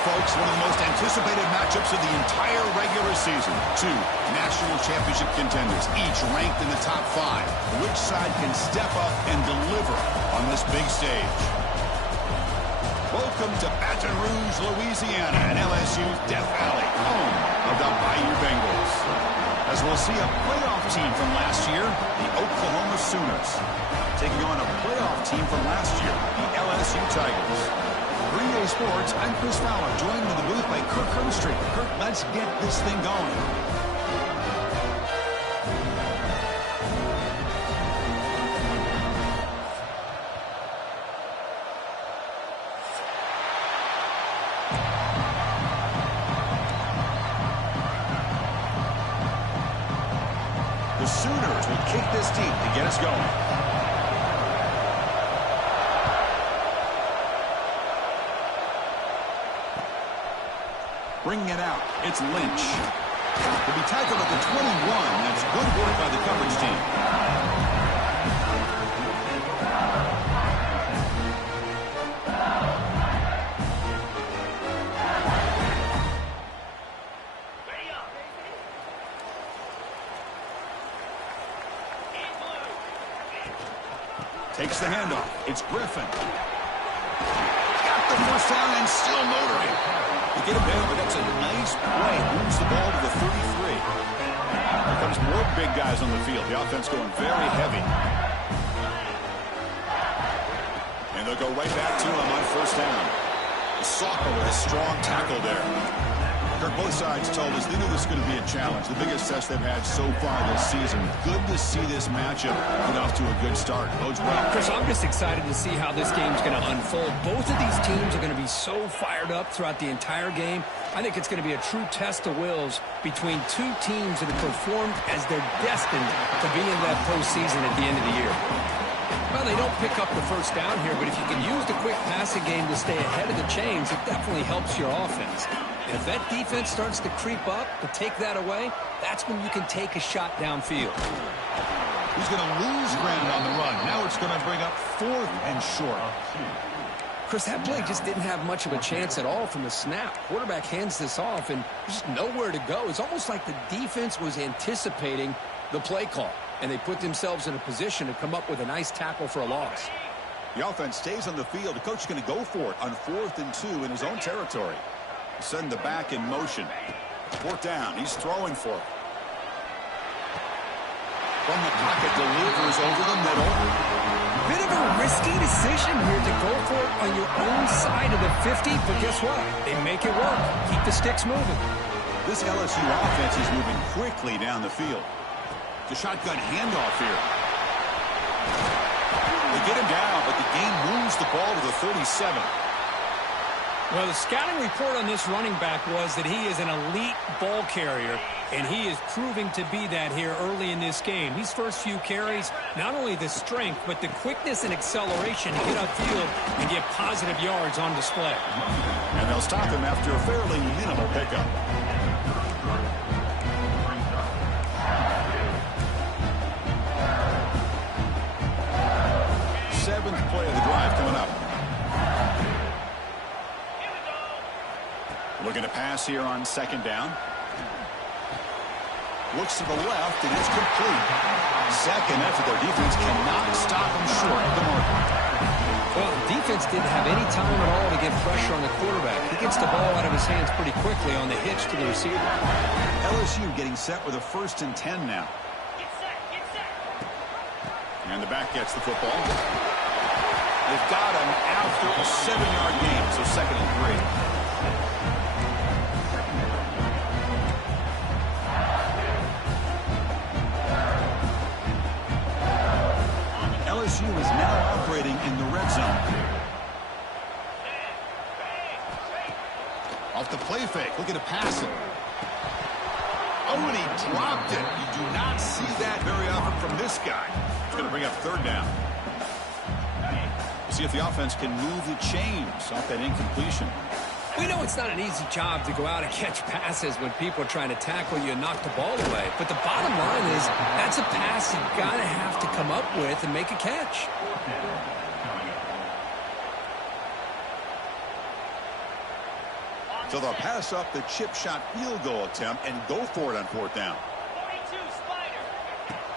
folks, one of the most anticipated matchups of the entire regular season. Two national championship contenders, each ranked in the top 5. Which side can step up and deliver on this big stage? Welcome to Baton Rouge, Louisiana, and LSU's Death Valley, home of the Bayou Bengals. As we'll see a playoff team from last year, the Oklahoma Sooners, taking on a playoff team from last year, the LSU Tigers. Green Day Sports, I'm Chris Fowler, joined in the booth by Kirk Herbstreit. Kirk, let's get this thing going. The Sooners will kick this deep to get us going. Bringing it out, it's Lynch. To be tackled at the 21, that's good work by the coverage team. Takes the handoff, it's Griffin. Got the first down and still motoring. You get him down, but that's a nice play. Moves the ball to the 33. Here comes more big guys on the field. The offense going very heavy. And they'll go right back to him on first down. The Soccer with a strong tackle there. Kirk, both sides told us they knew this was going to be a challenge. The biggest test they've had so far this season. Good to see this matchup get off to a good start. Bodes well. Chris, I'm just excited to see how this game's going to unfold. Both of these teams are going to be so fired up throughout the entire game. I think it's going to be a true test of wills between two teams that have performed as they're destined to be in that postseason at the end of the year. Well, they don't pick up the first down here, but if you can use the quick passing game to stay ahead of the chains, it definitely helps your offense. And if that defense starts to creep up to take that away, that's when you can take a shot downfield. He's going to lose ground on the run. Now it's going to bring up 4th and short. Chris, that play just didn't have much of a chance at all from the snap. Quarterback hands this off, and there's just nowhere to go. It's almost like the defense was anticipating the play call, and they put themselves in a position to come up with a nice tackle for a loss. The offense stays on the field. The coach is going to go for it on 4th and 2 in his own territory. Send the back in motion. 4th down. He's throwing for it. From the pocket, delivers over the middle. Bit of a risky decision here to go for it on your own side of the 50, but guess what? They make it work. Keep the sticks moving. This LSU offense is moving quickly down the field. The shotgun handoff here. They get him down, but the game moves the ball to the 37. Well, the scouting report on this running back was that he is an elite ball carrier, and he is proving to be that here early in this game. These first few carries, not only the strength, but the quickness and acceleration to get upfield and get positive yards on display. And they'll stop him after a fairly minimal pickup. Seventh play of the drive coming up. Looking to pass here on 2nd down. Looks to the left, and it's complete. Second after their defense cannot stop him short of the mark. Well, the defense didn't have any time at all to get pressure on the quarterback. He gets the ball out of his hands pretty quickly on the hitch to the receiver. LSU getting set with a 1st and 10 now. And the back gets the football. They've got him after a 7-yard gain, so 2nd and 3. LSU is now operating in the red zone. Off the play fake, looking to pass it. Oh, and he dropped it. You do not see that very often from this guy. It's going to bring up 3rd down. We'll see if the offense can move the chains off that incompletion. We know it's not an easy job to go out and catch passes when people are trying to tackle you and knock the ball away. But the bottom line is that's a pass you've got to have to come up with and make a catch. So they'll pass up the chip shot field goal attempt and go for it on 4th down.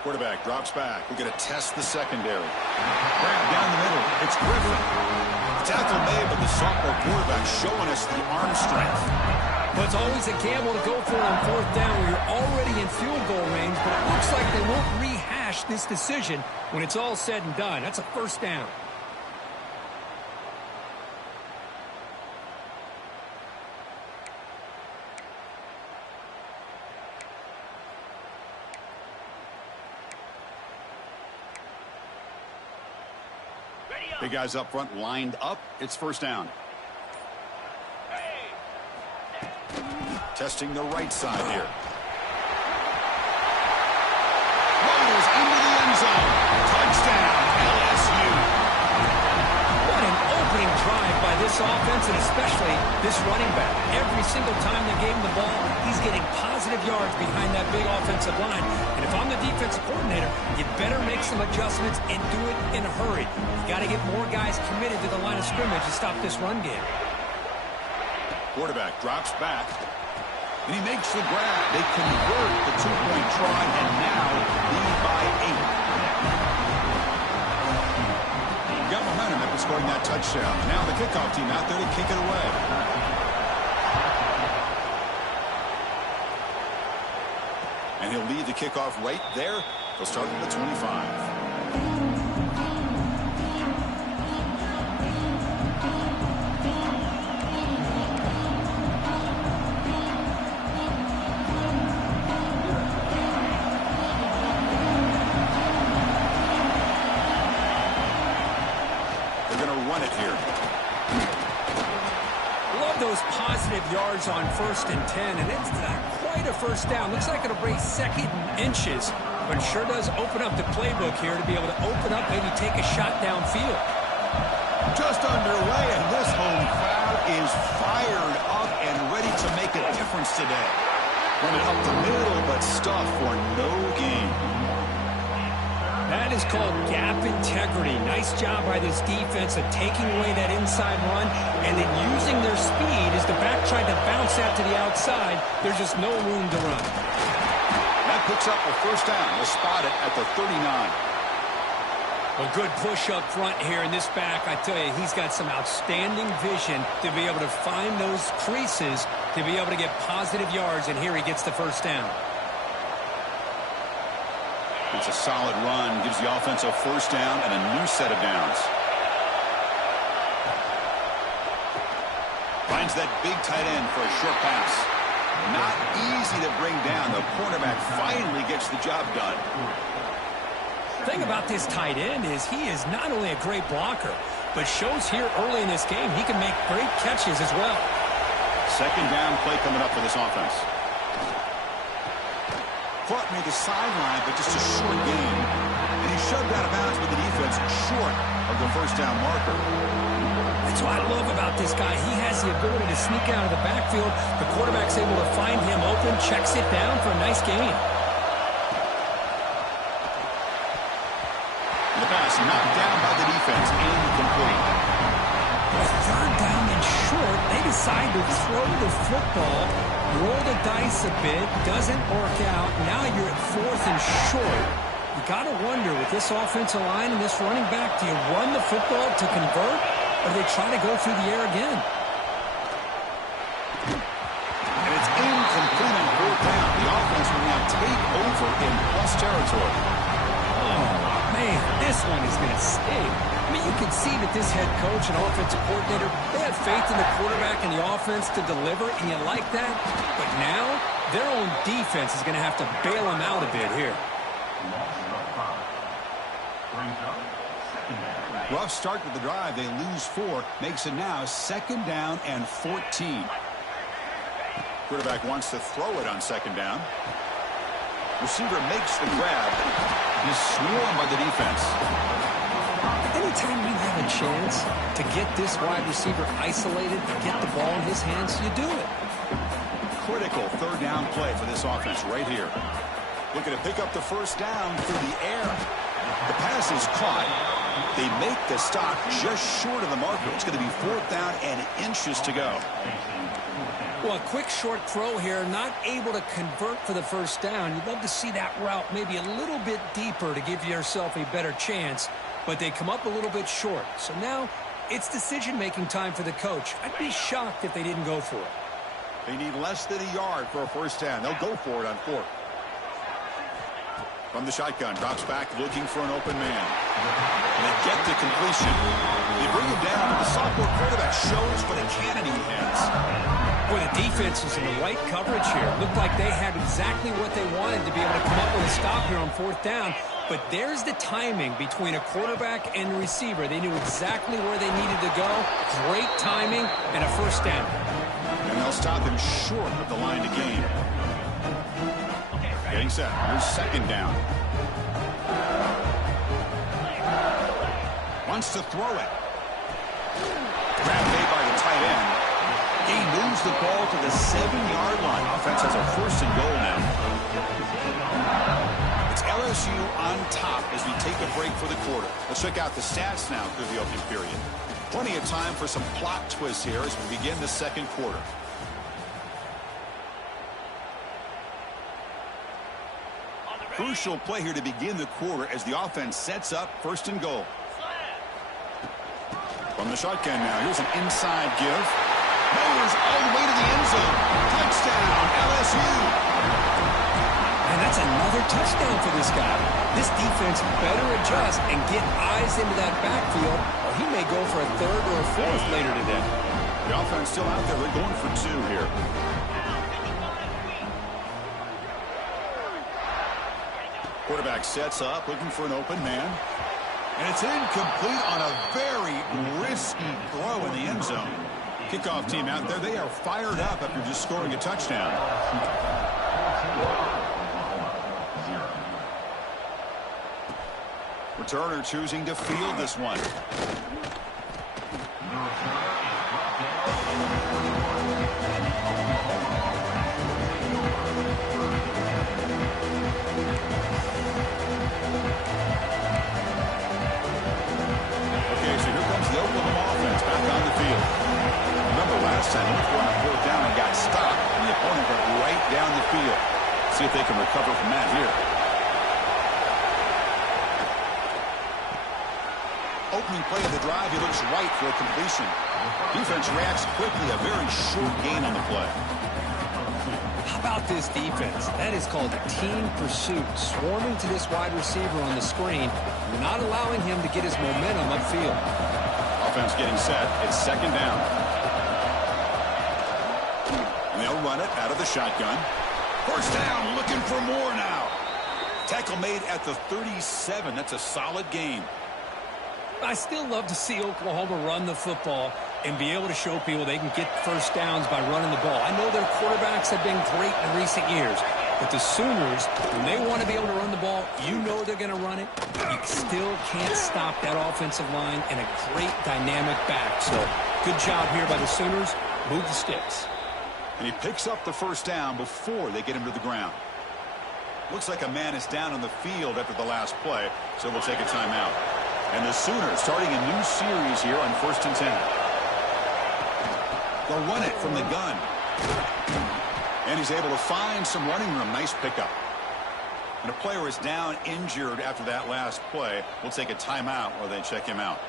Quarterback drops back. We're going to test the secondary. Grab down the middle. It's Griffin. Tackle made, but the sophomore quarterback showing us the arm strength. Well, it's always a gamble to go for it on 4th down where you're already in field goal range, but it looks like they won't rehash this decision when it's all said and done. That's a 1st down. Big guys up front lined up. It's 1st down. Testing the right side here. Rolls into the end zone. Touchdown, LSU. What an opening drive by this offense, and especially this running back. Every single time they gave him the ball, he's getting positive yards behind that big offensive line. And if I'm the defensive coordinator, you better make some adjustments and do it in a hurry. You got to get more guys committed to the line of scrimmage to stop this run game. Quarterback drops back. And he makes the grab. They convert the 2-point try and now lead by 8. Got momentum after scoring that touchdown. Now the kickoff team out there to kick it away. And he'll lead the kickoff right there. They'll start at the 25. Yards on 1st and 10, and it's not quite a 1st down. Looks like it'll bring 2nd and inches, but it sure does open up the playbook here to be able to open up, maybe take a shot downfield. Just underway, and this home crowd is fired up and ready to make a difference today. Running up the middle, but stuff for no gain. That is called gap integrity. Nice job by this defense of taking away that inside run and then using their speed as the back tried to bounce that to the outside. There's just no room to run. That picks up a 1st down. We'll spot it at the 39. A good push up front here in this back. I tell you, he's got some outstanding vision to be able to find those creases to be able to get positive yards, and here he gets the 1st down. It's a solid run, gives the offense a 1st down and a new set of downs. Finds that big tight end for a short pass. Not easy to bring down. The cornerback finally gets the job done. The thing about this tight end is he is not only a great blocker, but shows here early in this game he can make great catches as well. 2nd down play coming up for this offense. Caught near the sideline, but just a short gain. And he shoved out of bounds with the defense short of the 1st down marker. That's what I love about this guy. He has the ability to sneak out of the backfield. The quarterback's able to find him open, checks it down for a nice gain. The pass knocked down by the defense, incomplete. With 3rd down and short, they decide to throw the football. Roll the dice a bit, doesn't work out. Now you're at 4th and short. You got to wonder, with this offensive line and this running back, do you run the football to convert, or do they try to go through the air again? And it's incomplete on 4th down. The offense will now take over in plus territory. Oh, man, this one is going to sting. I mean, you can see that this head coach and offensive coordinator, they have faith in the quarterback and the offense to deliver, and you like that. But now, their own defense is going to have to bail them out a bit here. Rough start to the drive. They lose 4. Makes it now 2nd down and 14. Quarterback wants to throw it on 2nd down. Receiver makes the grab. He's swarmed by the defense. Anytime you have a chance to get this wide receiver isolated, get the ball in his hands, you do it. Critical 3rd down play for this offense right here. Looking to pick up the 1st down through the air. The pass is caught. They make the stop just short of the marker. It's going to be 4th down and inches to go. Well, a quick short throw here, not able to convert for the first down. You'd love to see that route maybe a little bit deeper to give yourself a better chance, but they come up a little bit short. So now it's decision-making time for the coach. I'd be shocked if they didn't go for it. They need less than a yard for a first down. They'll go for it on 4th. From the shotgun, drops back looking for an open man. And they get to completion. They bring him down, but the sophomore quarterback shows what a cannon he has. Boy, the defense is in the right coverage here. Looked like they had exactly what they wanted to be able to come up with a stop here on 4th down. But there's the timing between a quarterback and the receiver. They knew exactly where they needed to go. Great timing and a first down. And they'll stop him short of the line to gain. Getting set. Here's 2nd down. Wants to throw it. Grab made by the tight end. He moves the ball to the 7-yard line. Offense has a 1st and goal now. It's LSU on top as we take a break for the quarter. Let's check out the stats now through the opening period. Plenty of time for some plot twists here as we begin the 2nd quarter. Crucial play here to begin the quarter as the offense sets up 1st and goal. From the shotgun now, here's an inside give. Meyers all the way to the end zone. Touchdown, LSU. And that's another touchdown for this guy. This defense better adjust and get eyes into that backfield, or he may go for a 3rd or a 4th later today. The offense still out there. They're going for 2 here. Quarterback sets up, looking for an open man. And it's incomplete on a very risky throw in the end zone. Kickoff team out there, they are fired up after just scoring a touchdown. Returner choosing to field this one. Time he was on 4th down and got stopped, and the opponent went right down the field. See if they can recover from that here. Opening play of the drive, he looks right for a completion. Defense reacts quickly, a very short gain on the play. How about this defense? That is called a team pursuit. Swarming to this wide receiver on the screen, not allowing him to get his momentum upfield. Offense getting set. It's 2nd down. They'll run it out of the shotgun. 1st down, looking for more now. Tackle made at the 37. That's a solid gain. I still love to see Oklahoma run the football and be able to show people they can get 1st downs by running the ball. I know their quarterbacks have been great in recent years, but the Sooners, when they want to be able to run the ball, you know they're going to run it. You still can't stop that offensive line and a great dynamic back. So good job here by the Sooners. Move the sticks. And he picks up the 1st down before they get him to the ground. Looks like a man is down on the field after the last play, so we'll take a timeout. And the Sooners starting a new series here on 1st and 10. They'll run it from the gun. And he's able to find some running room. Nice pickup. And a player is down injured after that last play. We'll take a timeout while they check him out.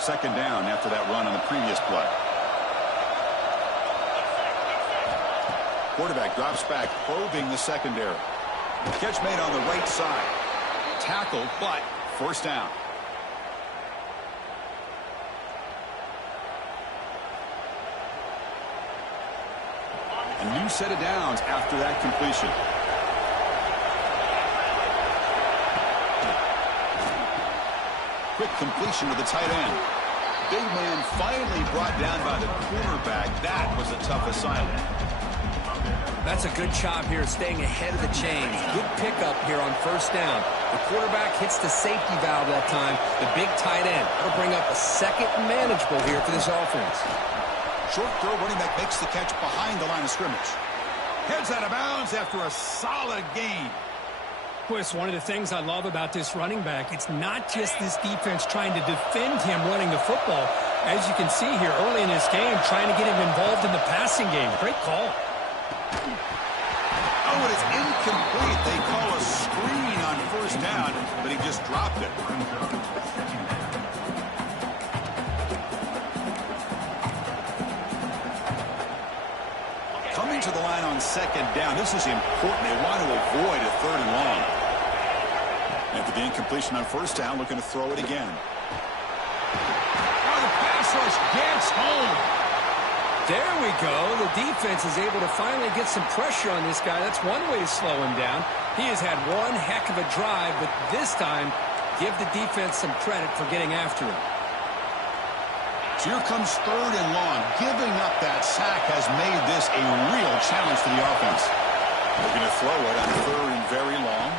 Second down after that run on the previous play. Quarterback drops back, probing the secondary. Catch made on the right side. Tackled, but 1st down. A new set of downs after that completion. Quick completion to the tight end. Big man finally brought down by the cornerback. That was a tough assignment. That's a good job here staying ahead of the chains. Good pickup here on 1st down. The quarterback hits the safety valve that time. The big tight end. That'll bring up a 2nd manageable here for this offense. Short throw, running back makes the catch behind the line of scrimmage. Heads out of bounds after a solid gain. Well, it's one of the things I love about this running back. It's not just this defense trying to defend him running the football. As you can see here early in this game, trying to get him involved in the passing game. Great call. Oh, it is incomplete. They call a screen on first down, but he just dropped it. Coming to the line on second down. This is important. They want to avoid a third and long. After the incompletion on first down, looking to throw it again. Oh, the pass rush gets home. There we go. The defense is able to finally get some pressure on this guy. That's one way to slow him down. He has had one heck of a drive, but this time, give the defense some credit for getting after him. So here comes third and long. Giving up that sack has made this a real challenge for the offense. They're going to throw it on third and very long.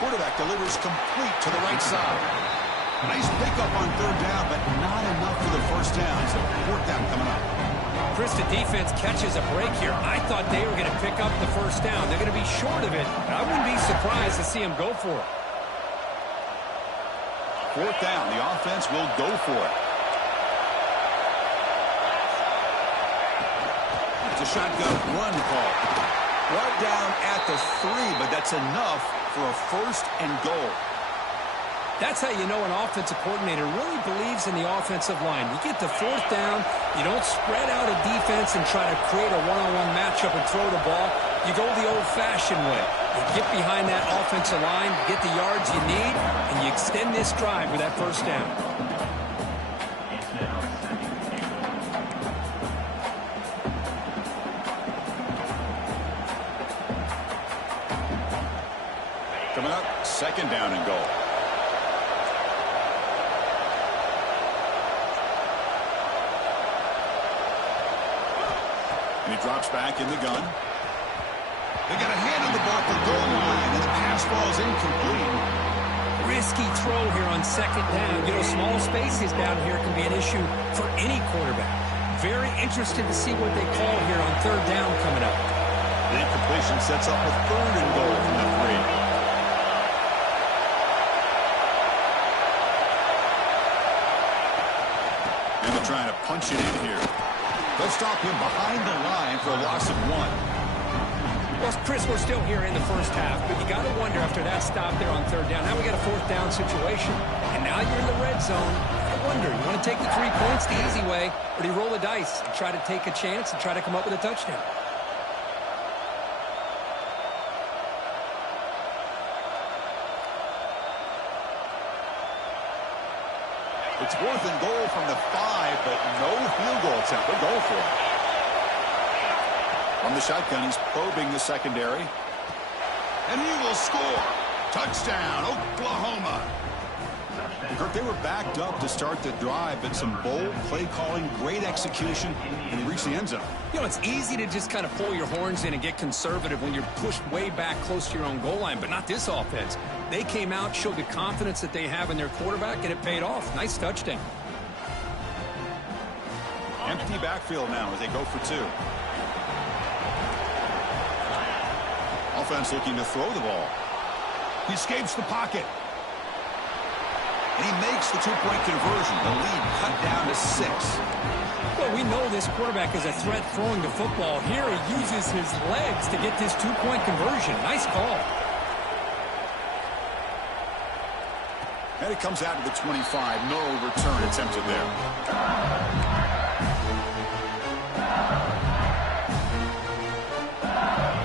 Quarterback delivers complete to the right side. Nice pickup on third down, but not enough for the first down. So fourth down coming up. Chris, the defense catches a break here. I thought they were going to pick up the first down. They're going to be short of it, but I wouldn't be surprised to see them go for it. Fourth down. The offense will go for it. It's a shotgun run call. Right down at the 3, but that's enough for a first and goal. That's how you know an offensive coordinator really believes in the offensive line. You get the fourth down, you don't spread out a defense and try to create a one-on-one matchup and throw the ball. You go the old-fashioned way. You get behind that offensive line, get the yards you need, and you extend this drive with that first down. Coming up, second down and goal. And he drops back in the gun. They got a hand on the ball at the goal line, and the pass ball is incomplete. Risky throw here on second down. You know, small spaces down here can be an issue for any quarterback. Very interested to see what they call here on third down coming up. The incompletion sets up a third and goal from the 3. And they're trying to punch it in here. They'll stop him behind the line for a loss of 1. Well, Chris, we're still here in the first half, but you got to wonder after that stop there on third down. Now we got a fourth down situation, and now you're in the red zone. I wonder, you want to take the 3 points the easy way, or do you roll the dice and try to take a chance and try to come up with a touchdown? It's fourth and goal from the 5, but no field goal attempt. They'll go for it. From the shotgun, he's probing the secondary. And he will score. Touchdown, Oklahoma. Kirk, they were backed up to start the drive, but some bold play calling, great execution, and they reached the end zone. You know, it's easy to just kind of pull your horns in and get conservative when you're pushed way back close to your own goal line, but not this offense. They came out, showed the confidence that they have in their quarterback, and it paid off. Nice touchdown. Empty backfield now as they go for 2. Offense looking to throw the ball. He escapes the pocket. And he makes the 2-point conversion. The lead cut down to 6. Well, we know this quarterback is a threat throwing the football. Here he uses his legs to get this 2-point conversion. Nice call. And it comes out to the 25. No return attempted there.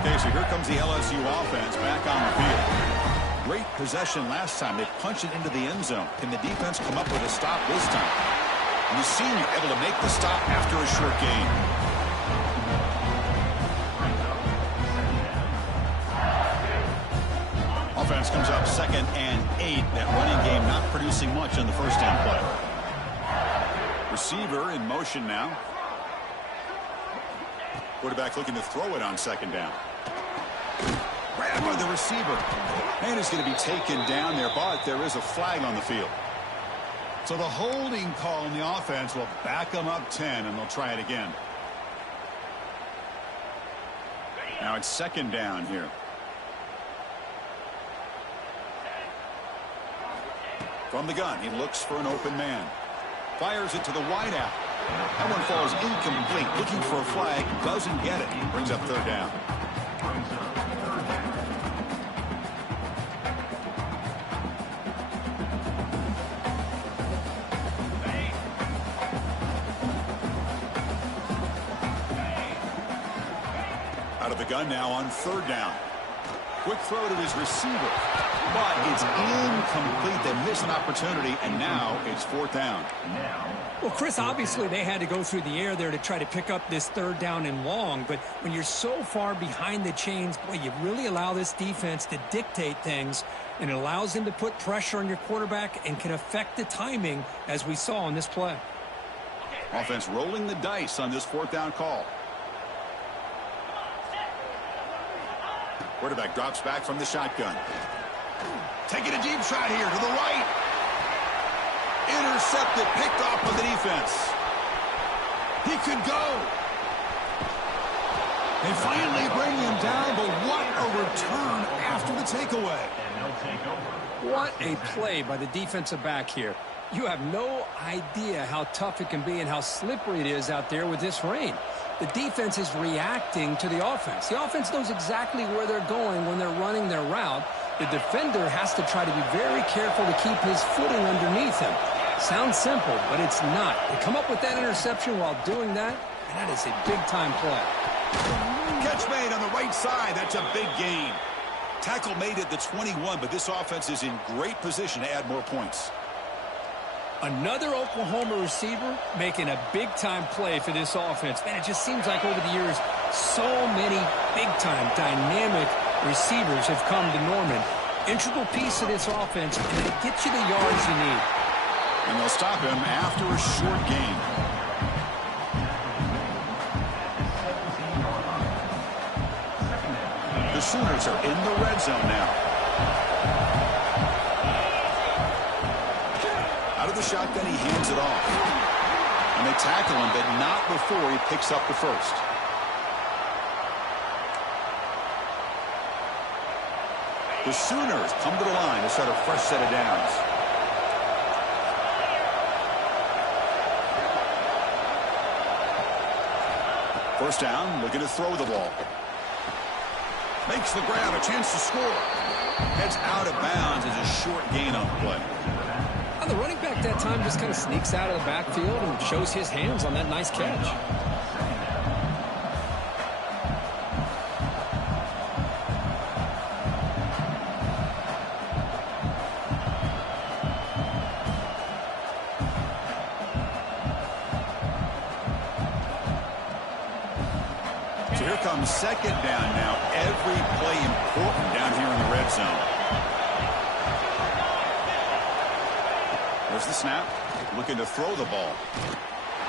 Okay, so here comes the LSU offense back on the field. Great possession last time. They punch it into the end zone. Can the defense come up with a stop this time? And the senior able to make the stop after a short gain. Offense comes up 2nd and 8. That running game not producing much on the first down play. Receiver in motion now. Quarterback looking to throw it on 2nd down. Grabbed by the receiver. And it's going to be taken down there, but there is a flag on the field. So the holding call in the offense will back them up 10, and they'll try it again. Now it's 2nd down here. From the gun, he looks for an open man. Fires it to the wideout. That one falls incomplete. Looking for a flag. Doesn't get it. Brings up third down. Out of the gun now on third down. Quick throw to his receiver. But it's incomplete. They miss an opportunity, and now it's fourth down. Well, Chris, obviously they had to go through the air there to try to pick up this third down and long. But when you're so far behind the chains, boy, you really allow this defense to dictate things. And it allows them to put pressure on your quarterback and can affect the timing, as we saw on this play. Offense rolling the dice on this fourth down call. Quarterback drops back from the shotgun. Taking a deep shot here to the right. Intercepted, picked off by the defense. He could go. They finally bring him down, but what a return after the takeaway. What a play by the defensive back here. You have no idea how tough it can be and how slippery it is out there with this rain. The defense is reacting to the offense. The offense knows exactly where they're going when they're running their route. The defender has to try to be very careful to keep his footing underneath him. Sounds simple, but it's not. They come up with that interception while doing that, and that is a big-time play. Catch made on the right side. That's a big gain. Tackle made at the 21, but this offense is in great position to add more points. Another Oklahoma receiver making a big-time play for this offense. Man, it just seems like over the years, so many big-time, dynamic receivers have come to Norman. Integral piece of this offense, and they get you the yards you need. And they'll stop him after a short gain. The Sooners are in the red zone now. Out of the shotgun, he hands it off. And they tackle him, but not before he picks up the first. The Sooners come to the line to start a fresh set of downs. First down, looking to throw the ball. Makes the grab, a chance to score. Heads out of bounds as a short gain on the play. The running back that time just kind of sneaks out of the backfield and shows his hands on that nice catch. So here comes second down now. Every play important down here in the red zone. There's the snap. Looking to throw the ball.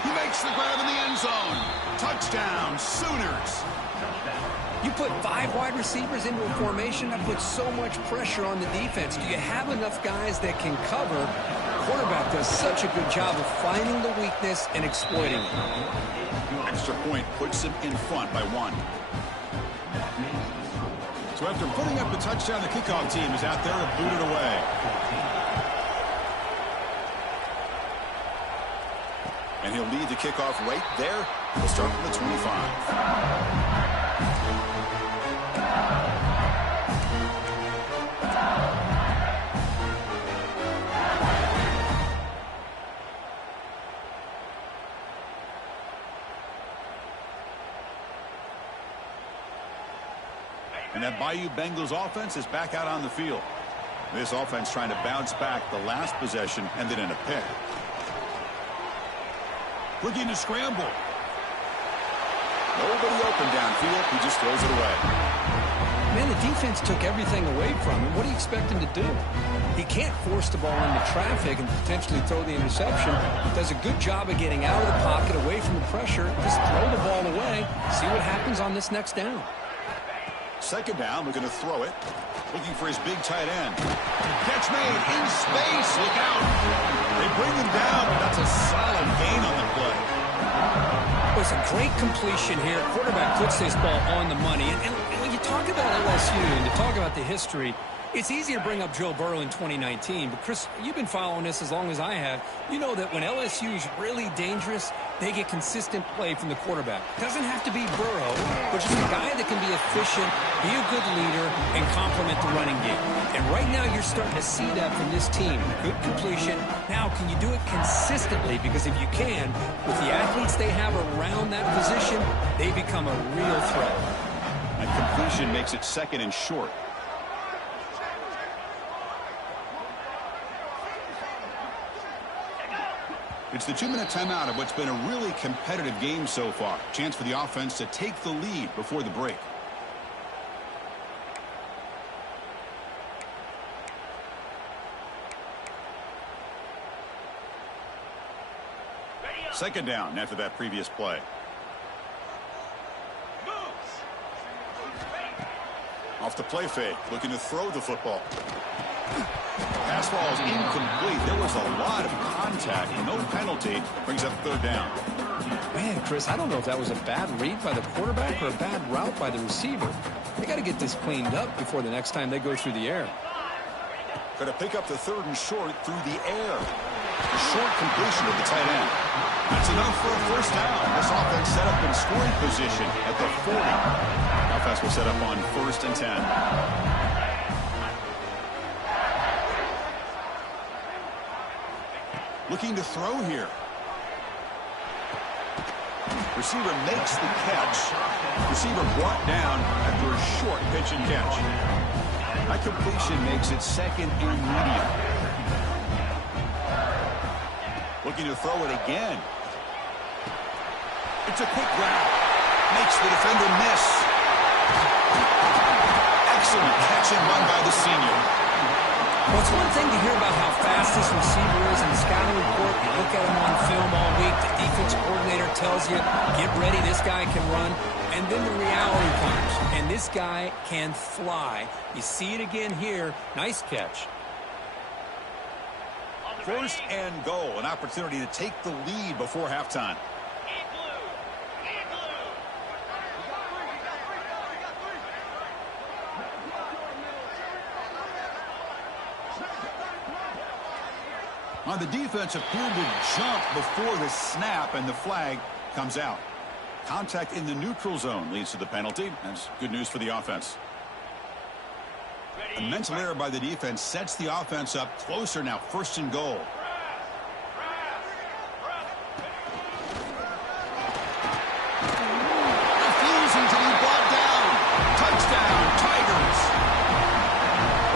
He makes the grab in the end zone. Touchdown, Sooners. You put 5 wide receivers into a formation, that puts so much pressure on the defense. Do you have enough guys that can cover? Quarterback does such a good job of finding the weakness and exploiting it. Extra point puts him in front by 1. So after putting up the touchdown, the kickoff team is out there and booted away. And he'll lead the kickoff right there. We'll start from the 25. And that Bayou Bengals offense is back out on the field. This offense trying to bounce back the last possession, ended in a pick. Looking to scramble. Nobody open downfield. He just throws it away. Man, the defense took everything away from him. What do you expect him to do? He can't force the ball into traffic and potentially throw the interception. Does a good job of getting out of the pocket, away from the pressure. Just throw the ball away. See what happens on this next down. Second down, looking to throw it. Looking for his big tight end. Catch made in space. Look out. They bring him down, but that's a solid gain on the play. It was a great completion here. Quarterback puts this ball on the money. And when you talk about LSU and to talk about the history, It's easy to bring up Joe Burrow in 2019, but Chris, you've been following this as long as I have. You know that when LSU is really dangerous, they get consistent play from the quarterback. Doesn't have to be Burrow, but just a guy that can be efficient, be a good leader, and complement the running game. And right now you're starting to see that from this team. Good completion. Now, can you do it consistently? Because if you can, with the athletes they have around that position, they become a real threat. And completion makes it 2nd and short. It's the 2-minute timeout of what's been a really competitive game so far. Chance for the offense to take the lead before the break. Second down after that previous play. Off the play fake, looking to throw the football. Pass ball is incomplete. There was a lot of contact. No penalty. Brings up 3rd down. Man, Chris, I don't know if that was a bad read by the quarterback or a bad route by the receiver. They got to get this cleaned up before the next time they go through the air. Going to pick up the 3rd and short through the air. A short completion of the tight end. That's enough for a 1st down. This offense set up in scoring position at the 40. Offense will set up on 1st and 10. Looking to throw here. Receiver makes the catch. Receiver brought down after a short pitch and catch. That completion makes it 2nd and medium. Looking to throw it again. It's a quick grab. Makes the defender miss. Excellent catch and run by the senior. Well, it's one thing to hear about how fast this receiver is in the scouting report. You look at him on film all week. The defense coordinator tells you, get ready, this guy can run. And then the reality comes, and this guy can fly. You see it again here. Nice catch. 1st and goal, an opportunity to take the lead before halftime. On the defense appeared to jump before the snap, and the flag comes out. Contact in the neutral zone leads to the penalty. That's good news for the offense. A mental error by the defense sets the offense up closer now. 1st and goal. Refusing to be brought down. Touchdown, Tigers.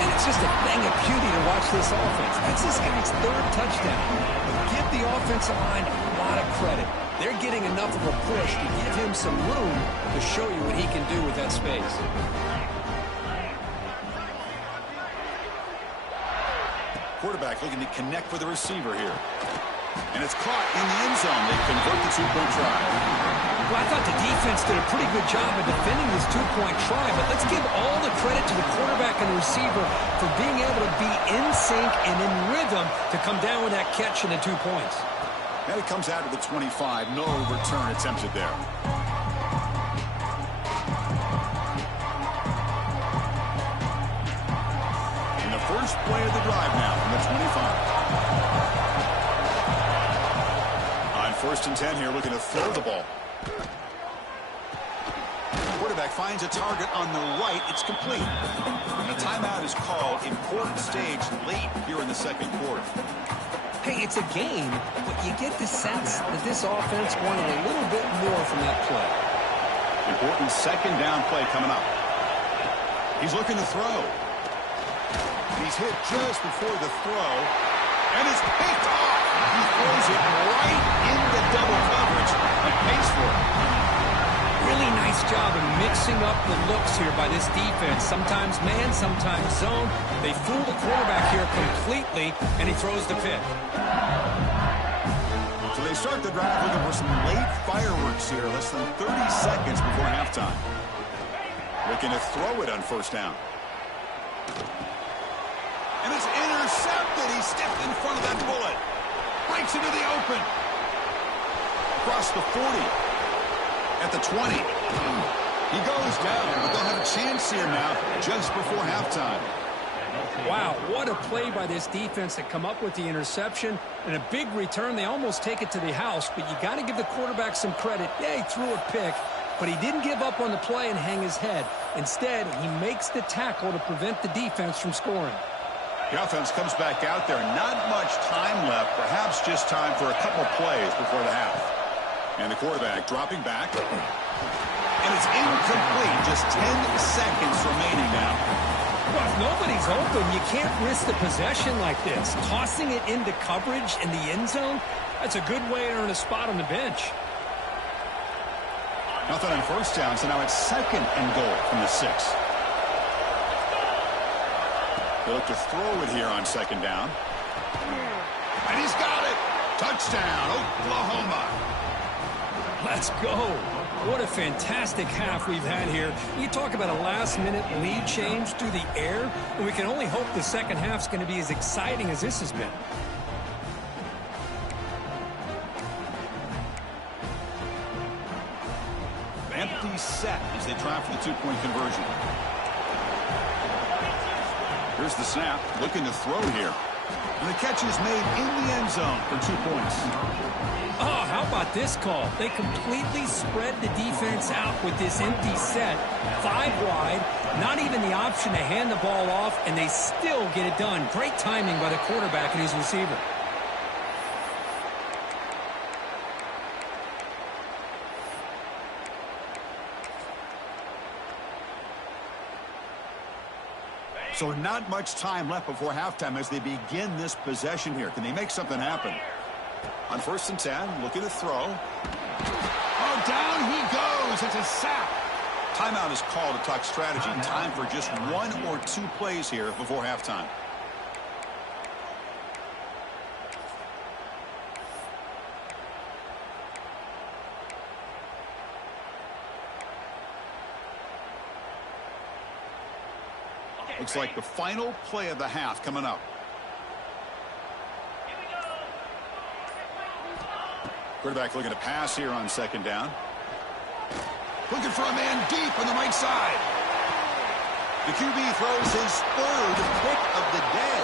And it's just a thing of beauty to watch this offense. That's this guy's 3rd touchdown. But give the offensive line a lot of credit. They're getting enough of a push to give him some room to show you what he can do with that space. Quarterback looking to connect with the receiver here. And it's caught in the end zone. They convert the 2-point try. Well, I thought the defense did a pretty good job of defending this 2-point try, but let's give all the credit to the quarterback and the receiver for being able to be in sync and in rhythm to come down with that catch and the 2 points. And it comes out of the 25. No return attempted there. And the first play of the drive now from the 25. On 1st and 10 here, looking to throw the ball. Quarterback finds a target on the right. It's complete. And a timeout is called. Important stage late here in the 2nd quarter. Hey, it's a game, but you get the sense that this offense wanted a little bit more from that play. Important 2nd down play coming up. He's looking to throw. He's hit just before the throw, and it's picked off. He throws it right into double coverage and pays for it. Really nice job of mixing up the looks here by this defense. Sometimes man, sometimes zone. They fool the quarterback here completely, and he throws the pick. So they start the drive looking for some late fireworks here, less than 30 seconds before halftime. Looking to throw it on 1st down. And it's intercepted. He stepped in front of that bullet. Breaks into the open. Across the 40. At the 20. He goes down, but they'll have a chance here now just before halftime. Wow, what a play by this defense to come up with the interception and a big return. They almost take it to the house, but you got to give the quarterback some credit. Yeah, he threw a pick, but he didn't give up on the play and hang his head. Instead, he makes the tackle to prevent the defense from scoring. The offense comes back out there. Not much time left, perhaps just time for a couple plays before the half. And the quarterback dropping back. And it's incomplete. Just 10 seconds remaining now. Well, if nobody's open, you can't risk the possession like this. Tossing it into coverage in the end zone, that's a good way to earn a spot on the bench. Nothing on first down, so now it's 2nd and goal from the 6. They look to throw it here on 2nd down. And he's got it. Touchdown, Oklahoma. Let's go. What a fantastic half we've had here. You talk about a last-minute lead change through the air, and we can only hope the second half's going to be as exciting as this has been. Empty set as they try for the 2-point conversion. Here's the snap, looking to throw here. And the catch is made in the end zone for 2 points. Oh, how about this call? They completely spread the defense out with this empty set. 5 wide, not even the option to hand the ball off, and they still get it done. Great timing by the quarterback and his receiver. So not much time left before halftime as they begin this possession here. Can they make something happen? On 1st and 10, looking to throw. Oh, down he goes. It's a sack. Timeout is called to talk strategy. Time for just 1 or 2 plays here before halftime. Looks like the final play of the half coming up. Quarterback looking to pass here on 2nd down. Looking for a man deep on the right side. The QB throws his 3rd pick of the day.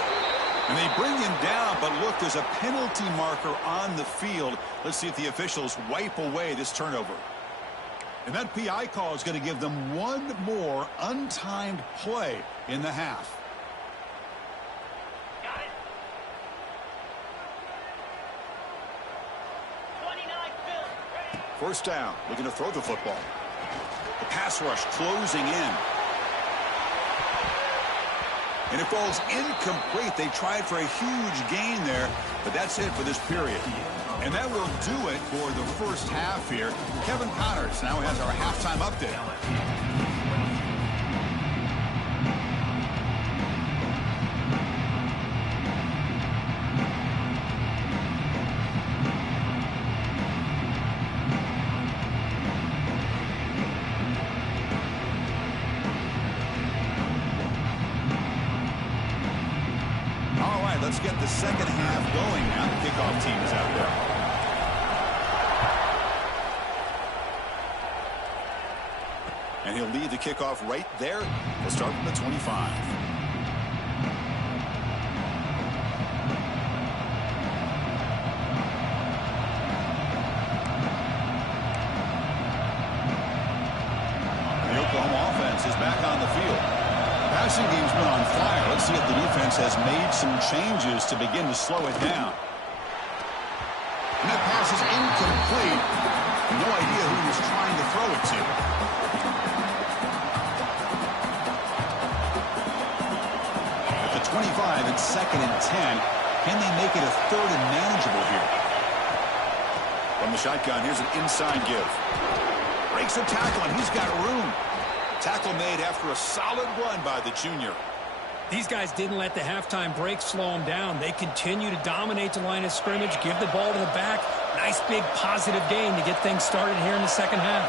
And they bring him down, but look, there's a penalty marker on the field. Let's see if the officials wipe away this turnover. And that PI call is going to give them 1 more untimed play in the half. Got it. 29 1st down, looking to throw the football. The pass rush closing in. And it falls incomplete. They tried for a huge gain there, but that's it for this period. And that will do it for the first half here. Kevin Connors now has our halftime update. All right, let's get the second half going now. The kickoff team is out there. And he'll lead the kickoff right there. We'll start from the 25. The Oklahoma offense is back on the field. Passing game's been on fire. Let's see if the defense has made some changes to begin to slow it down. And that pass is incomplete. No idea who he was trying to throw it to. At the 25, it's 2nd and 10. Can they make it a 3rd and manageable here? From the shotgun, here's an inside give. Breaks a tackle, and he's got room. Tackle made after a solid run by the junior. These guys didn't let the halftime break slow them down. They continue to dominate the line of scrimmage, give the ball to the back. Nice big positive gain to get things started here in the second half.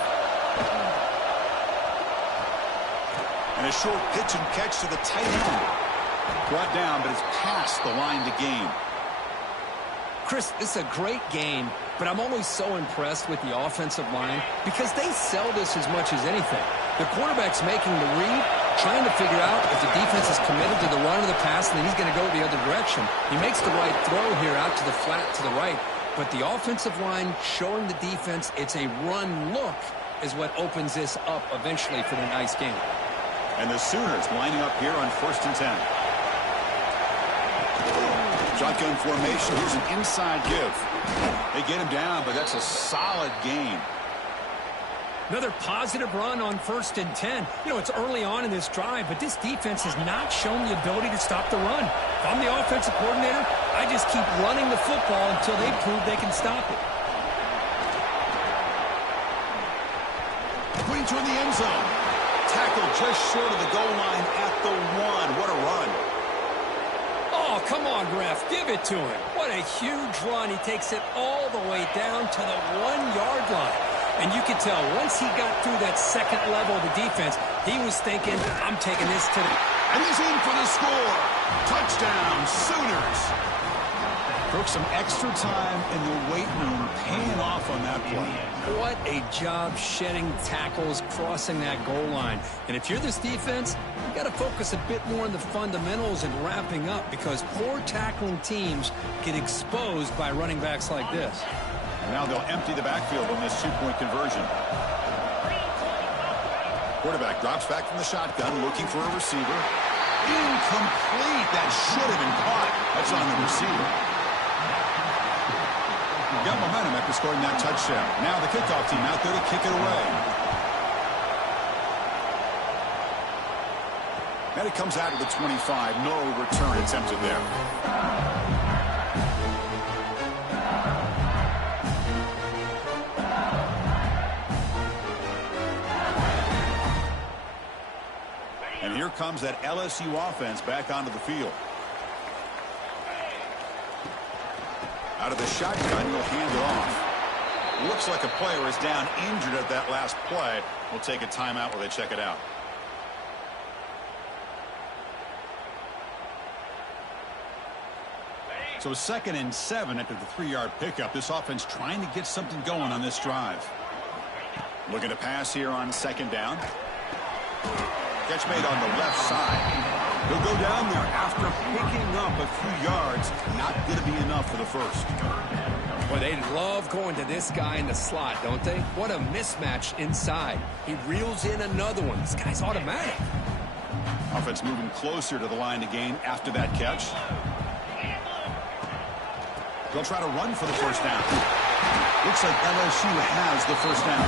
And a short pitch and catch to the tight end. Brought down, but it's past the line to gain. Chris, this is a great game, but I'm always so impressed with the offensive line because they sell this as much as anything. The quarterback's making the read, trying to figure out if the defense is committed to the run or the pass, and then he's going to go the other direction. He makes the right throw here out to the flat to the right, but the offensive line showing the defense it's a run look is what opens this up eventually for the nice game. And the Sooners lining up here on 1st and 10. Shotgun formation. Here's an inside give. They get him down, but that's a solid gain. Another positive run on 1st and 10. You know, it's early on in this drive, but this defense has not shown the ability to stop the run. If I'm the offensive coordinator, I just keep running the football until they prove they can stop it. Putting to in the end zone. Tackle just short of the goal line at the 1. What a run. Oh, come on, ref. Give it to him. What a huge run. He takes it all the way down to the 1-yard line. And you can tell once he got through that second level of the defense, he was thinking, I'm taking this to the... And he's in for the score. Touchdown, Sooners. Took some extra time in the weight room, paying off on that play. What a job shedding tackles, crossing that goal line. And if you're this defense, you got to focus a bit more on the fundamentals and wrapping up, because poor tackling teams get exposed by running backs like this. And now they'll empty the backfield on this 2-point conversion. Quarterback drops back from the shotgun, looking for a receiver. Incomplete. That should have been caught. That's on the receiver. Got momentum after scoring that touchdown. Now the kickoff team out there to kick it away. And it comes out of the 25. No return attempted there. And here comes that LSU offense back onto the field. Out of the shotgun, he'll hand it off. Looks like a player is down injured at that last play. We'll take a timeout while they check it out. So 2nd and 7 after the 3-yard pickup. This offense trying to get something going on this drive. Looking to pass here on 2nd down. Catch made on the left side. He'll go down there after picking up a few yards. Not going to be enough for the first. Boy, they love going to this guy in the slot, don't they? What a mismatch inside. He reels in another one. This guy's automatic. Offense moving closer to the line to gain after that catch. They'll try to run for the first down. Looks like LSU has the first down.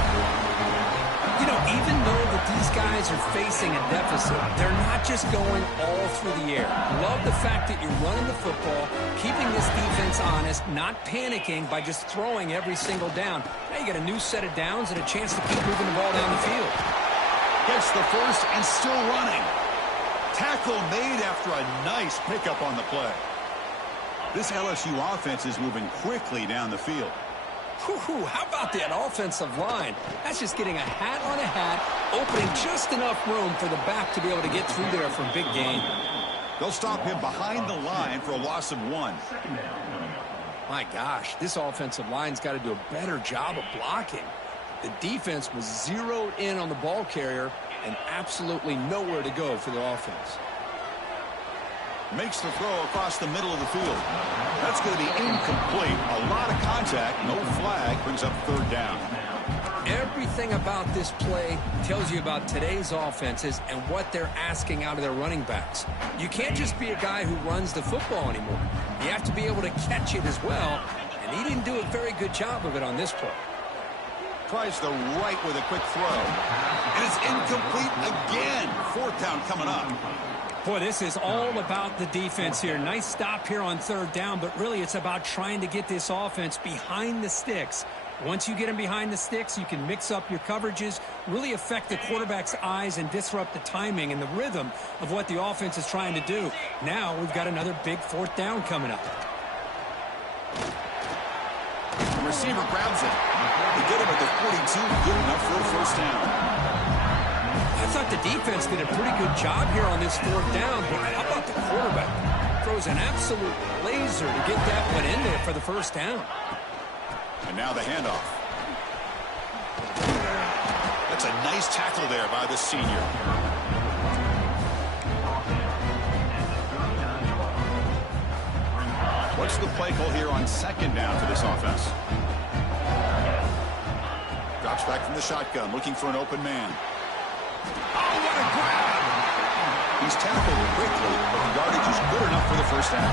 You know, even though that these guys are facing a deficit, they're not just going all through the air. Love the fact that you're running the football, keeping this defense honest, not panicking by just throwing every single down. Now you got a new set of downs and a chance to keep moving the ball down the field. Gets the first and still running. Tackle made after a nice pickup on the play. This LSU offense is moving quickly down the field. Whew, how about that offensive line? That's just getting a hat on a hat, opening just enough room for the back to be able to get through there for a big gain. They'll stop him behind the line for a loss of 1. My gosh, this offensive line's got to do a better job of blocking. The defense was zeroed in on the ball carrier and absolutely nowhere to go for the offense. Makes the throw across the middle of the field. That's going to be incomplete. A lot of contact, no flag, brings up 3rd down. Everything about this play tells you about today's offenses and what they're asking out of their running backs. You can't just be a guy who runs the football anymore. You have to be able to catch it as well, and he didn't do a very good job of it on this play. Tries the right with a quick throw. And it's incomplete again. 4th down coming up. Boy, this is all about the defense here. Nice stop here on 3rd down, but really it's about trying to get this offense behind the sticks. Once you get them behind the sticks, you can mix up your coverages, really affect the quarterback's eyes and disrupt the timing and the rhythm of what the offense is trying to do. Now we've got another big 4th down coming up. The receiver grabs it. They get him at the 42, good enough for a first down. I thought the defense did a pretty good job here on this 4th down, but how about the quarterback? Throws an absolute laser to get that one in there for the first down. And now the handoff. That's a nice tackle there by the senior. What's the play call here on second down for this offense? Drops back from the shotgun, looking for an open man. Oh, what a grab! He's tackled quickly, but the yardage is good enough for the first down.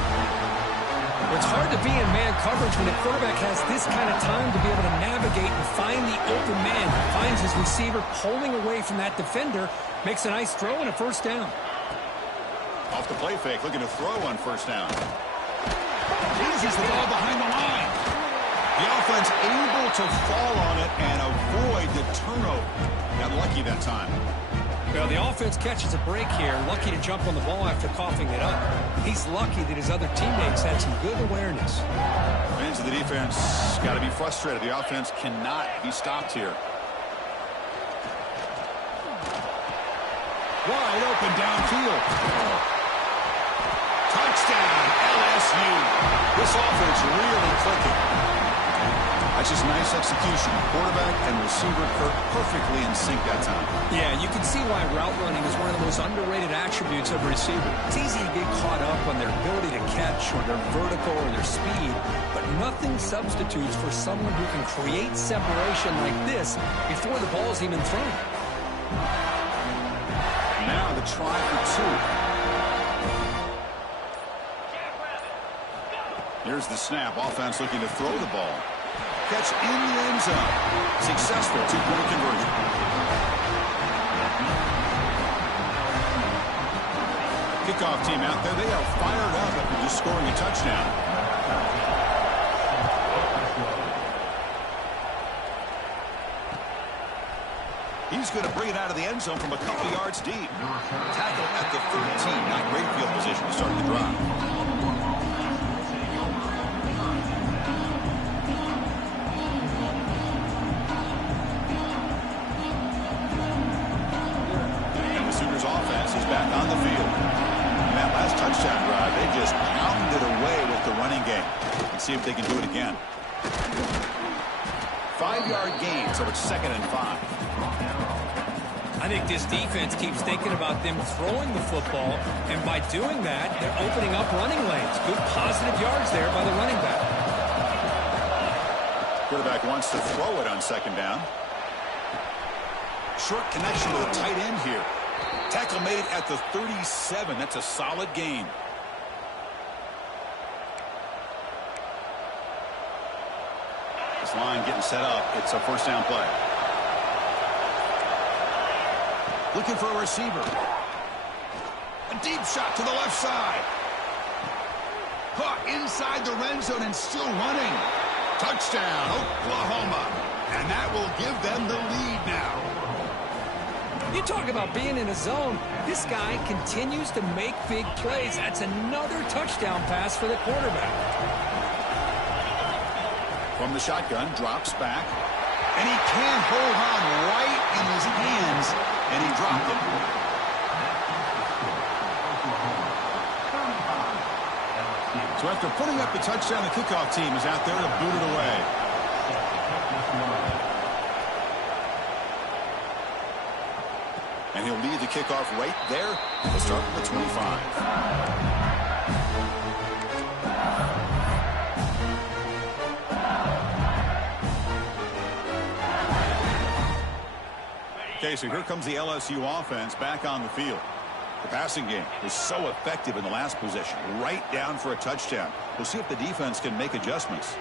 It's hard to be in man coverage when a quarterback has this kind of time to be able to navigate and find the open man. Finds his receiver pulling away from that defender, makes a nice throw and a first down. Off the play fake, looking to throw on first down. Loses the ball behind the line. The offense able to fall on it and avoid the turnover. Got lucky that time. Well, the offense catches a break here. Lucky to jump on the ball after coughing it up. He's lucky that his other teammates had some good awareness. Fans of the defense got to be frustrated. The offense cannot be stopped here. Wide open downfield. Touchdown, LSU. This offense really clicking. That's just nice execution. Quarterback and receiver perfectly in sync that time. Yeah, you can see why route running is one of the most underrated attributes of a receiver. It's easy to get caught up on their ability to catch or their vertical or their speed, but nothing substitutes for someone who can create separation like this before the ball is even thrown. Now the try for two. Here's the snap. Offense looking to throw the ball. Catch in the end zone. Successful two-point conversion. Kickoff team out there. They are fired up after just scoring a touchdown. He's going to bring it out of the end zone from a couple yards deep. Tackle at the 13. Not great field position to start the drive. Back on the field. And that last touchdown drive, they just pounded away with the running game. Let's see if they can do it again. 5-yard gain, so it's 2nd and 5. I think this defense keeps thinking about them throwing the football, and by doing that, they're opening up running lanes. Good positive yards there by the running back. Quarterback wants to throw it on 2nd down. Short connection to the tight end here. Tackle made at the 37. That's a solid gain. This line getting set up. It's a first down play. Looking for a receiver. A deep shot to the left side. Caught inside the red zone and still running. Touchdown, Oklahoma. And that will give them the lead now. You talk about being in a zone. This guy continues to make big plays. That's another touchdown pass for the quarterback. From the shotgun, drops back. And he can't hold on right in his hands. And he dropped it. So after putting up the touchdown, the kickoff team is out there to boot it away. And he'll lead the kickoff right there. He'll start with the 25. Okay, so here comes the LSU offense back on the field. The passing game was so effective in the last possession. Right down for a touchdown. We'll see if the defense can make adjustments.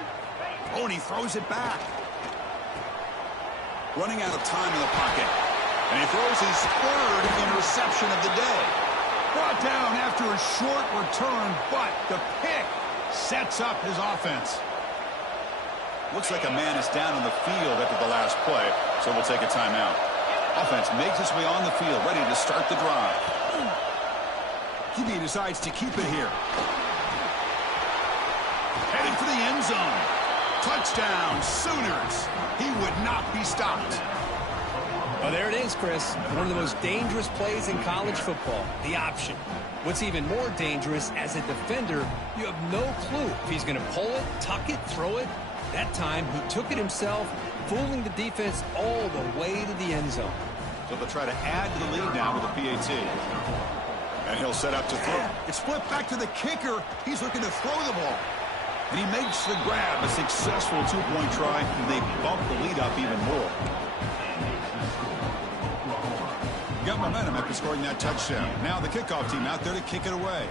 Oh, and he throws it back. Running out of time in the pocket. And he throws his 3rd interception of the day. Brought down after a short return, but the pick sets up his offense. Looks like a man is down on the field after the last play, so we'll take a timeout. Offense makes its way on the field, ready to start the drive. QB decides to keep it here. Heading for the end zone. Touchdown, Sooners. He would not be stopped. Well, there it is, Chris. One of the most dangerous plays in college football, the option. What's even more dangerous, as a defender, you have no clue if he's going to pull it, tuck it, throw it. That time, he took it himself, fooling the defense all the way to the end zone. So they'll try to add to the lead now with a PAT. And he'll set up to throw. It's flipped back to the kicker. He's looking to throw the ball. And he makes the grab, a successful two-point try, and they bump the lead up even more. Got momentum after scoring that touchdown. Now the kickoff team out there to kick it away.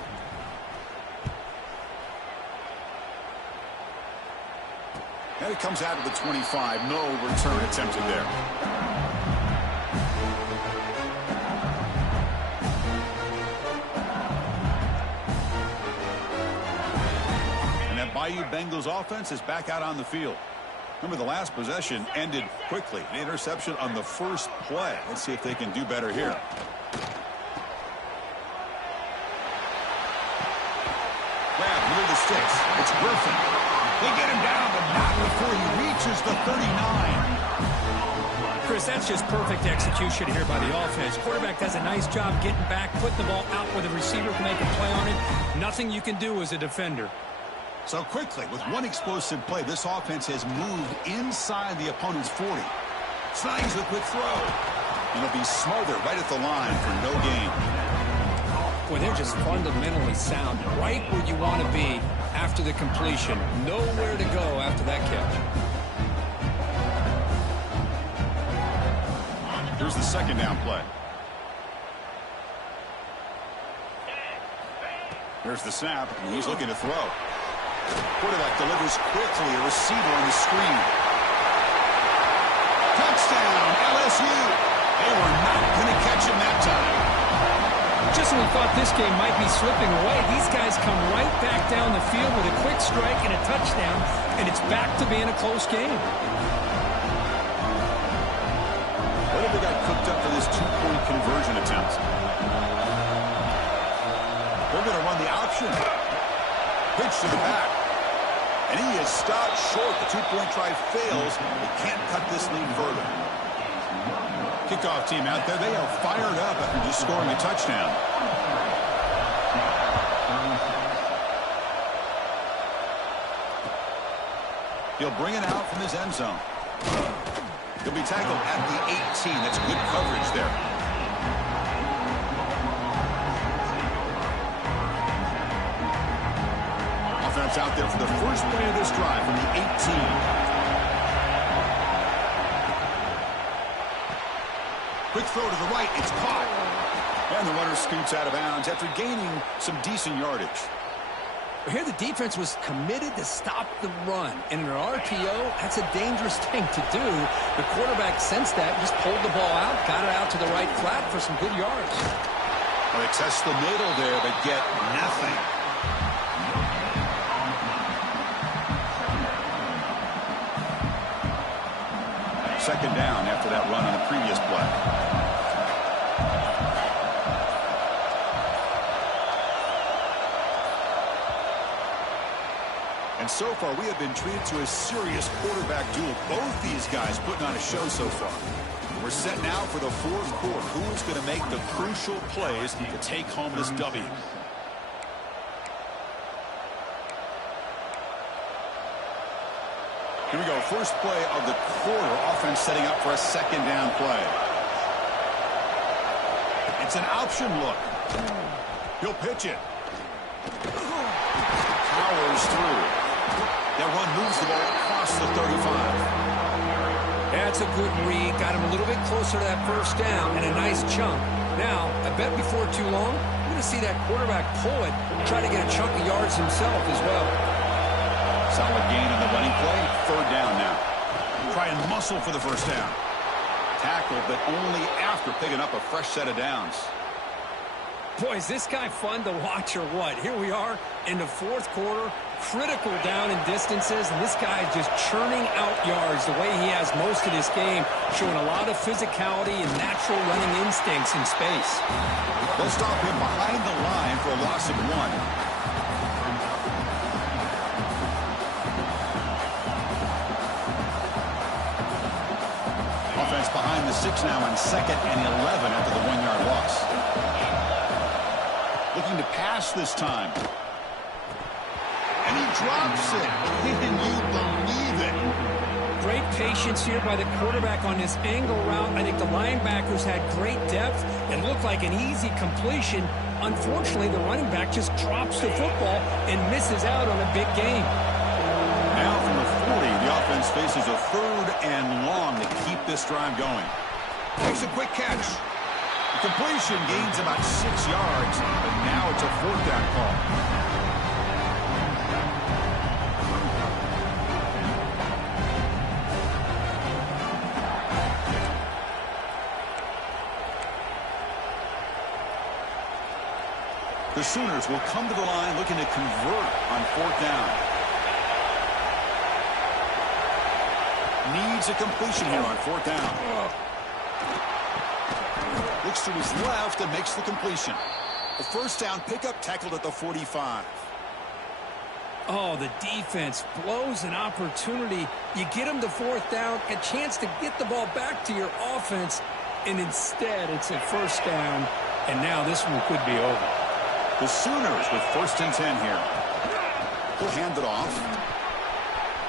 And it comes out of the 25. No return attempted there. And that Bayou Bengals offense is back out on the field. Remember, the last possession ended quickly. An interception on the first play. Let's see if they can do better here. Grab near the sticks. It's Griffin. They get him down, but not before he reaches the 39. Chris, that's just perfect execution here by the offense. Quarterback does a nice job getting back, putting the ball out where the receiver can make a play on it. Nothing you can do as a defender. So quickly, with one explosive play, this offense has moved inside the opponent's 40. Snags the quick throw. And it'll be smothered right at the line for no gain. Boy, they're just fundamentally sound, right where you want to be after the completion. Nowhere to go after that catch. Here's the second down play. Here's the snap, and he's looking to throw. Quarterback delivers quickly, a receiver on the screen. Touchdown, LSU. They were not going to catch him that time. Just when we thought this game might be slipping away, these guys come right back down the field with a quick strike and a touchdown, and it's back to being a close game. What if they got cooked up for this two-point conversion attempt? They're going to run the option. Pitch to the back. And he is stopped short. The two-point try fails. They can't cut this lead further. Kickoff team out there. They are fired up after just scoring a touchdown. He'll bring it out from his end zone. He'll be tackled at the 18. That's good coverage there. Offense out there for the first play of this drive from the 18. Quick throw to the right. It's caught. And the runner scoots out of bounds after gaining some decent yardage. Here the defense was committed to stop the run. And in an RPO, that's a dangerous thing to do. The quarterback sensed that, just pulled the ball out, got it out to the right flat for some good yards. Well, they test the middle there, but get nothing. Second down after that run on the previous play. And so far, we have been treated to a serious quarterback duel. Both these guys putting on a show so far. We're set now for the fourth quarter. Who is going to make the crucial plays to take home this W? Here we go. First play of the quarter. Offense setting up for a second down play. It's an option look. He'll pitch it. Powers through. That run moves the ball across the 35. That's a good read. Got him a little bit closer to that first down and a nice chunk. Now, I bet before too long, we're going to see that quarterback pull it and try to get a chunk of yards himself as well. Solid gain on the running play. Third down now. Try and muscle for the first down. Tackled, but only after picking up a fresh set of downs. Boy, is this guy fun to watch or what? Here we are in the fourth quarter. Critical down in distances, and this guy is just churning out yards the way he has most of this game, showing a lot of physicality and natural running instincts in space. They'll stop him behind the line for a loss of 1. Offense behind the 6 now on 2nd and 11 after the 1-yard loss. Looking to pass this time. And he drops it. Can you believe it? Great patience here by the quarterback on this angle route. I think the linebackers had great depth. It looked like an easy completion. Unfortunately, the running back just drops the football and misses out on a big game. offense faces a 3rd and long to keep this drive going. Makes a quick catch. The completion gains about 6 yards, but now it's a 4th down call. The Sooners will come to the line looking to convert on 4th down. Needs a completion here on 4th down. Looks to his left and makes the completion. The 1st down pickup tackled at the 45. Oh, the defense blows an opportunity. You get them to 4th down, a chance to get the ball back to your offense, and instead it's a 1st down, and now this one could be over. The Sooners with 1st and 10 here. He'll hand it off.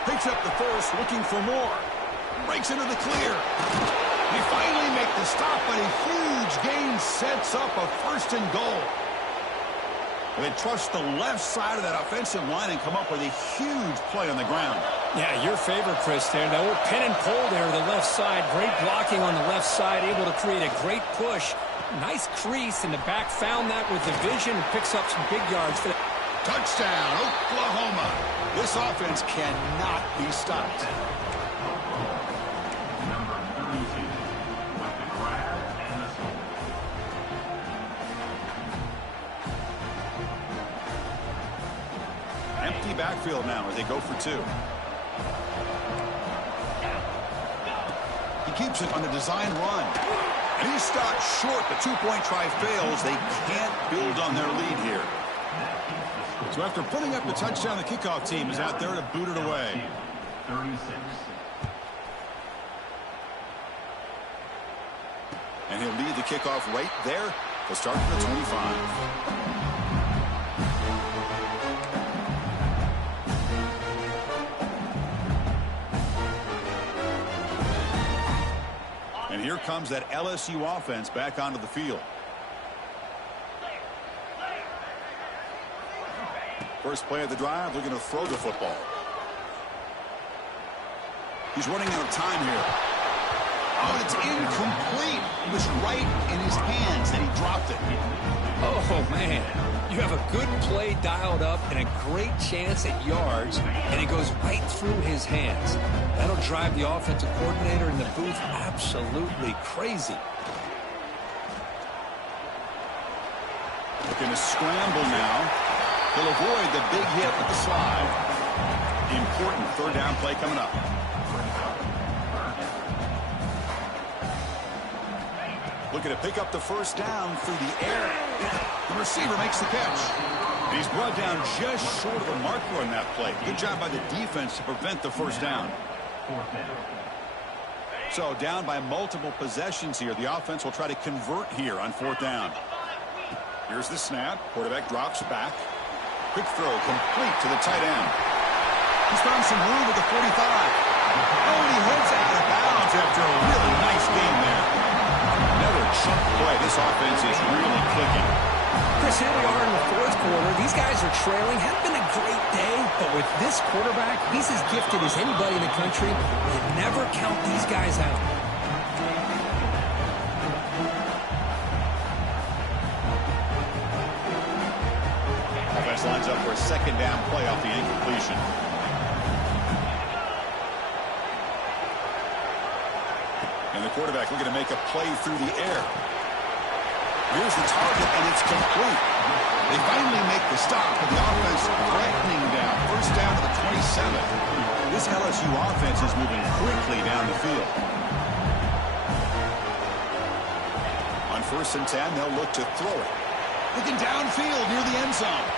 Picks up the 1st, looking for more. Breaks into the clear. They finally make the stop, but a huge gain sets up a 1st and goal. They trust the left side of that offensive line and come up with a huge play on the ground. Yeah, your favorite, Chris, there. That old pin and pull there to the left side. Great blocking on the left side, able to create a great push. Nice crease in the back. Found that with the vision and picks up some big yards for the touchdown, Oklahoma. This offense cannot be stopped. Empty backfield now as they go for 2. He keeps it on the design run. And he stopped short. The 2-point try fails. They can't build on their lead here. So after putting up the touchdown, the kickoff team is out there to boot it away. 36. And he'll lead the kickoff right there. They'll start from the 25. And here comes that LSU offense back onto the field. First play of the drive, looking to throw the football. He's running out of time here. Oh, it's incomplete. It was right in his hands, and he dropped it. Oh, man. You have a good play dialed up and a great chance at yards, and it goes right through his hands. That'll drive the offensive coordinator in the booth absolutely crazy. Looking to scramble now. He'll avoid the big hit with the slide. Important 3rd down play coming up. Looking to pick up the 1st down through the air. The receiver makes the catch. And he's brought down just short of the marker on that play. Good job by the defense to prevent the 1st down. So down by multiple possessions here. The offense will try to convert here on 4th down. Here's the snap. Quarterback drops back. Quick throw complete to the tight end. He's found some room at the 45. Oh, and he heads out of bounds after a really nice game there. Another chunk play. This offense is really clicking. Chris, here we are in the 4th quarter. These guys are trailing. Hadn't been a great day, but with this quarterback, he's as gifted as anybody in the country. You never count these guys out. Offense lines up for a 2nd down play off the incompletion. And the quarterback looking to make a play through the air. Here's the target, and it's complete. They finally make the stop, but the offense threatening down. 1st down to the 27. This LSU offense is moving quickly down the field. On 1st and 10, they'll look to throw it. Looking downfield near the end zone.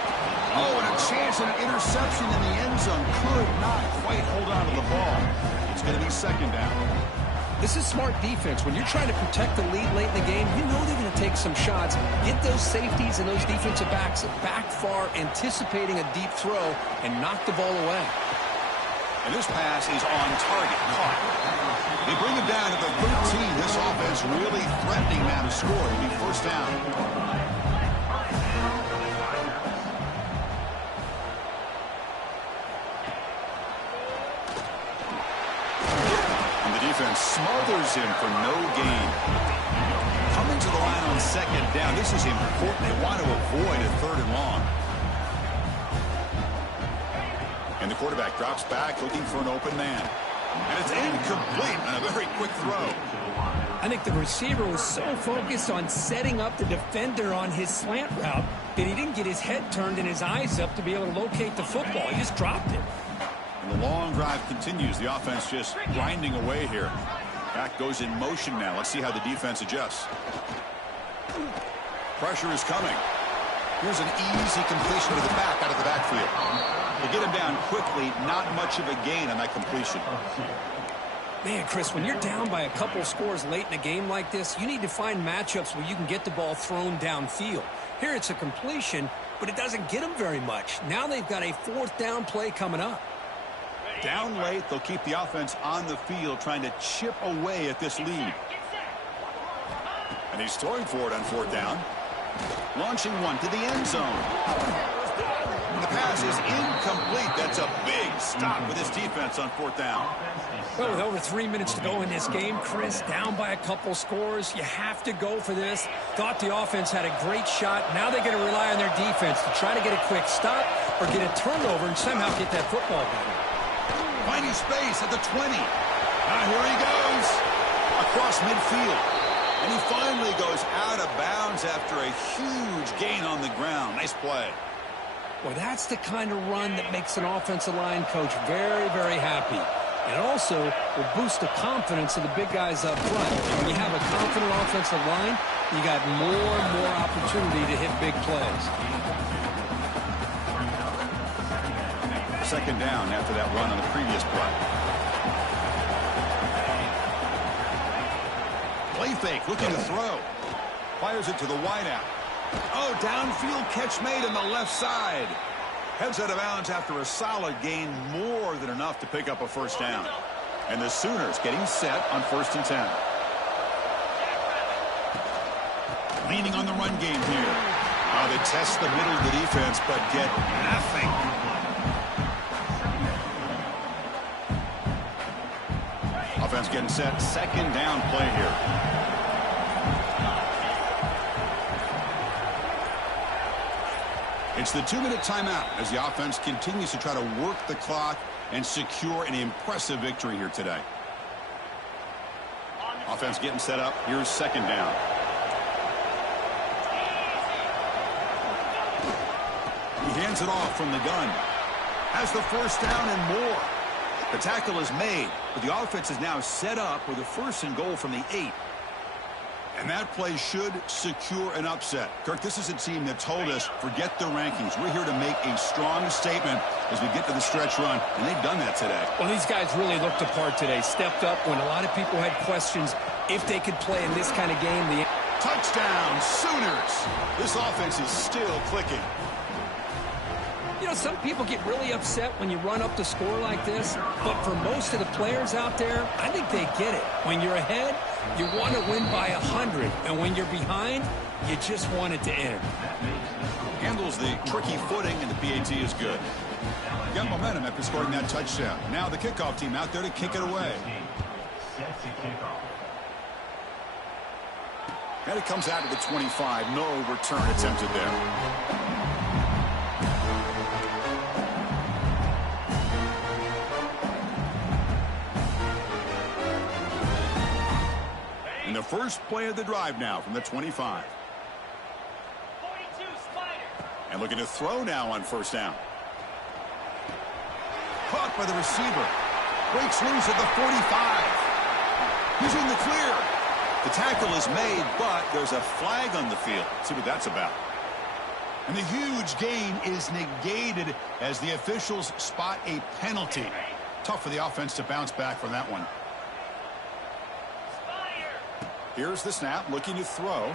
Oh, and a chance at an interception in the end zone. Could not quite hold on to the ball. It's going to be 2nd down. This is smart defense. When you're trying to protect the lead late in the game, you know they're going to take some shots. Get those safeties and those defensive backs back far, anticipating a deep throw, and knock the ball away. And this pass is on target. Caught. They bring him down at the 13. This offense really threatening now to score. It'll be 1st down. Defense smothers him for no gain. Coming to the line on second down. This is important. They want to avoid a 3rd and long. And the quarterback drops back looking for an open man. And it's incomplete on a very quick throw. I think the receiver was so focused on setting up the defender on his slant route that he didn't get his head turned and his eyes up to be able to locate the football. He just dropped it. And the long drive continues. The offense just grinding away here. Back goes in motion now. Let's see how the defense adjusts. Pressure is coming. Here's an easy completion to the back out of the backfield. They get him down quickly. Not much of a gain on that completion. Man, Chris, when you're down by a couple scores late in a game like this, you need to find matchups where you can get the ball thrown downfield. Here it's a completion, but it doesn't get them very much. Now they've got a 4th down play coming up. Down late, they'll keep the offense on the field trying to chip away at this lead. And he's throwing for it on 4th down. Launching one to the end zone. The pass is incomplete. That's a big stop with his defense on 4th down. Well, with over 3 minutes to go in this game, Chris, down by a couple scores, you have to go for this. Thought the offense had a great shot. Now they're going to rely on their defense to try to get a quick stop or get a turnover and somehow get that football back. Finding space at the 20. Now here he goes. Across midfield. And he finally goes out of bounds after a huge gain on the ground. Nice play. Well, that's the kind of run that makes an offensive line coach very, very happy. And also will boost the confidence of the big guys up front. When you have a confident offensive line, you got more and more opportunity to hit big plays. 2nd down after that run on the previous play. Play fake, looking to throw. Fires it to the wideout. Oh, downfield catch made on the left side. Heads out of bounds after a solid gain, more than enough to pick up a 1st down. And the Sooners getting set on 1st and 10. Leaning on the run game here. They test the middle of the defense, but get nothing. Offense getting set. 2nd down play here. It's the 2-minute timeout as the offense continues to try to work the clock and secure an impressive victory here today. Offense getting set up. Here's 2nd down. He hands it off from the gun. Has the 1st down and more. The tackle is made, but the offense is now set up with a 1st and goal from the 8. And that play should secure an upset. Kirk, this is a team that told us, forget the rankings. We're here to make a strong statement as we get to the stretch run, and they've done that today. Well, these guys really looked apart today. Stepped up when a lot of people had questions if they could play in this kind of game. Touchdown, Sooners. This offense is still clicking. You know, some people get really upset when you run up the score like this, but for most of the players out there, I think they get it. When you're ahead, you want to win by 100, and when you're behind, you just want it to end. Handles the tricky footing, and the PAT is good. Got momentum after scoring that touchdown. Now the kickoff team out there to kick it away. And it comes out to the 25. No return attempted there. The first play of the drive now from the 25. 42 Spider. And looking to throw now on 1st down. Caught by the receiver. Breaks loose at the 45. He's in the clear. The tackle is made, but there's a flag on the field. Let's see what that's about. And the huge gain is negated as the officials spot a penalty. Tough for the offense to bounce back from that one. Here's the snap, looking to throw.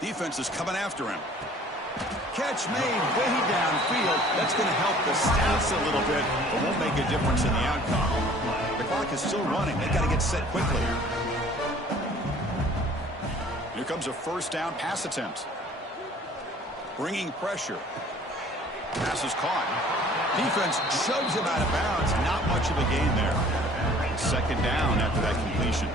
Defense is coming after him. Catch made way downfield. That's going to help the stats a little bit, but won't make a difference in the outcome. The clock is still running. They've got to get set quickly. Here comes a 1st down pass attempt. Bringing pressure. Pass is caught. Defense shoves him out of bounds. Not much of a gain there. Second down after that completion.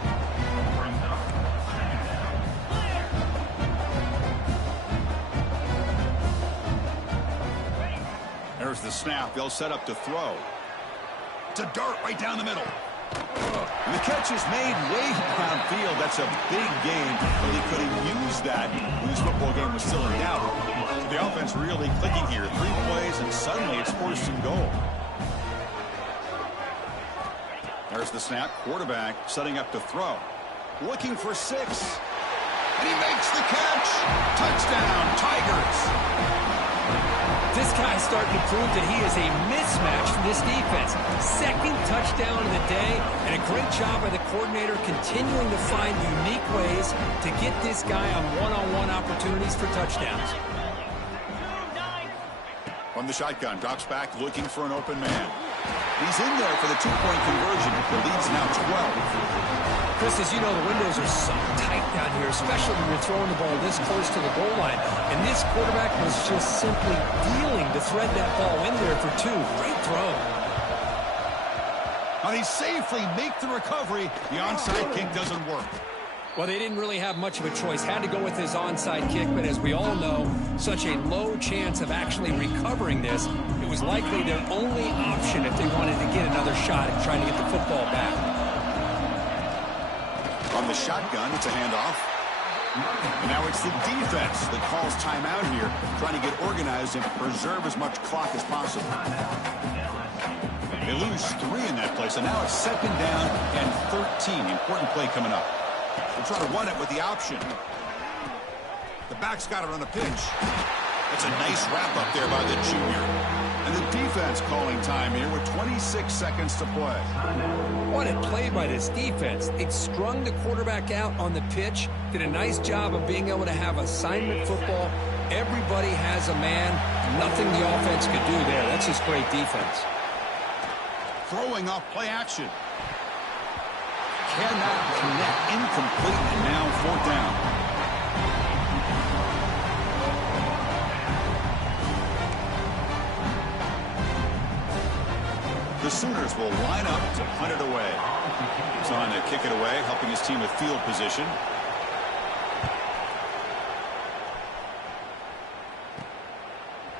There's the snap. They'll set up to throw. To dart right down the middle. And the catch is made way downfield. That's a big gain, but he could have used that when this football game was still in doubt. So the offense really clicking here. 3 plays, and suddenly it's 1st and goal. There's the snap. Quarterback setting up to throw. Looking for 6. And he makes the catch. Touchdown, Tigers. This guy's starting to prove that he is a mismatch for this defense. 2nd touchdown of the day, and a great job by the coordinator continuing to find unique ways to get this guy on one-on-one opportunities for touchdowns. From the shotgun, drops back looking for an open man. He's in there for the 2-point conversion. The lead's now 12. Chris, as you know, the windows are so tight down here, especially when you're throwing the ball this close to the goal line. And this quarterback was just simply dealing to thread that ball in there for 2. Great throw. And he safely make the recovery. The onside kick doesn't work. Well, they didn't really have much of a choice. Had to go with his onside kick, but as we all know, such a low chance of actually recovering this. It was likely their only option if they wanted to get another shot at trying to get the football back. On the shotgun, it's a handoff. And now it's the defense that calls timeout here, trying to get organized and preserve as much clock as possible. They lose 3 in that play, so now it's 2nd down and 13. Important play coming up. They'll try to run it with the option. The back's got it on the pitch. That's a nice wrap up there by the junior. And the defense calling time here with 26 seconds to play. What a play by this defense. It strung the quarterback out on the pitch, did a nice job of being able to have assignment football. Everybody has a man. Nothing the offense could do there. That's just great defense. Throwing off play action. Cannot connect. Incomplete, and now 4th down. The Sooners will line up to punt it away. He's on to kick it away, helping his team with field position.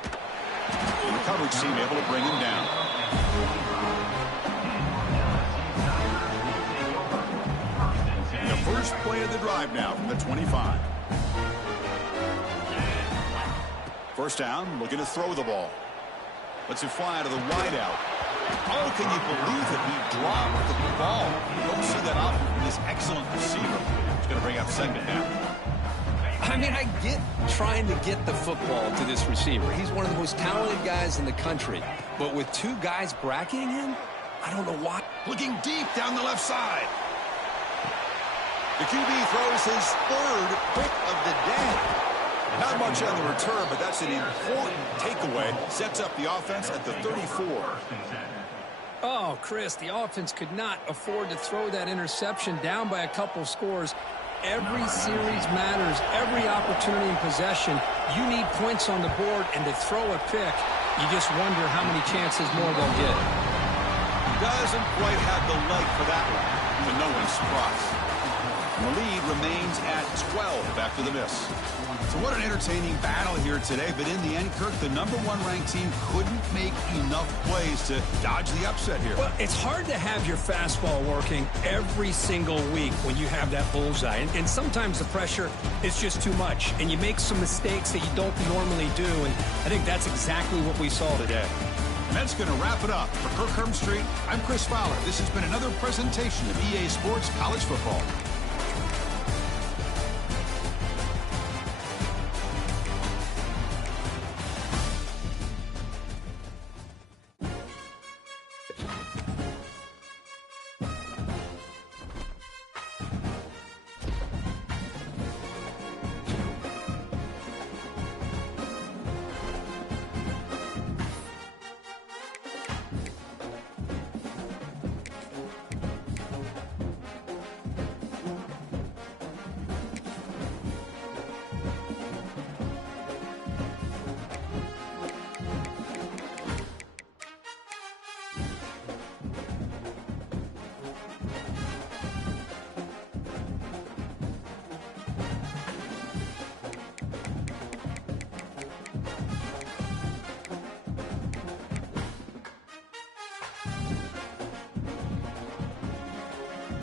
The coverage team able to bring him down. The first play of the drive now from the 25. First down, looking to throw the ball. Lets it fly out of the wideout. Oh, can you believe it? He dropped the ball. You don't see that often from this excellent receiver. He's going to bring up 2nd down. I mean, I get trying to get the football to this receiver. He's one of the most talented guys in the country. But with 2 guys bracketing him, I don't know why. Looking deep down the left side. The QB throws his 3rd pick of the day. Not much on the return, but that's an important takeaway. Sets up the offense at the 34. Oh, Chris, the offense could not afford to throw that interception down by a couple scores. Every series matters. Every opportunity in possession. You need points on the board, and to throw a pick, you just wonder how many chances more they'll get. Doesn't quite have the leg for that one. To no one's surprise. The lead remains at 12 after the miss. So what an entertaining battle here today. But in the end, Kirk, the #1 ranked team couldn't make enough plays to dodge the upset here. Well, it's hard to have your fastball working every single week when you have that bullseye. And sometimes the pressure is just too much. And you make some mistakes that you don't normally do. And I think that's exactly what we saw today. And that's going to wrap it up. For Kirk Herbstreit, I'm Chris Fowler. This has been another presentation of EA Sports College Football.